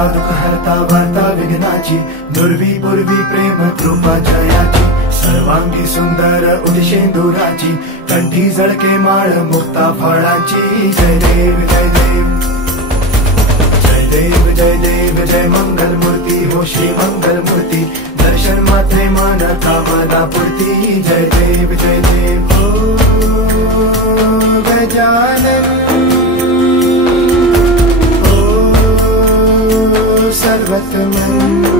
हरता दुःख हरता वार्ता विघ्नाची, दुर्वी पूर्वी प्रेम कृपा जयाची, सर्वांगी सुंदर उदिशेंदुराची, कंठी झळके माळ मुक्ता फळाची. जय देव जय देव जय देव जय देव जय मंगल मूर्ती हो श्री मंगल मूर्ती, दर्शन मात्रे मन कामना पूर्ती. जय देव जय देव ओ गजानन ओ सर्वतमन.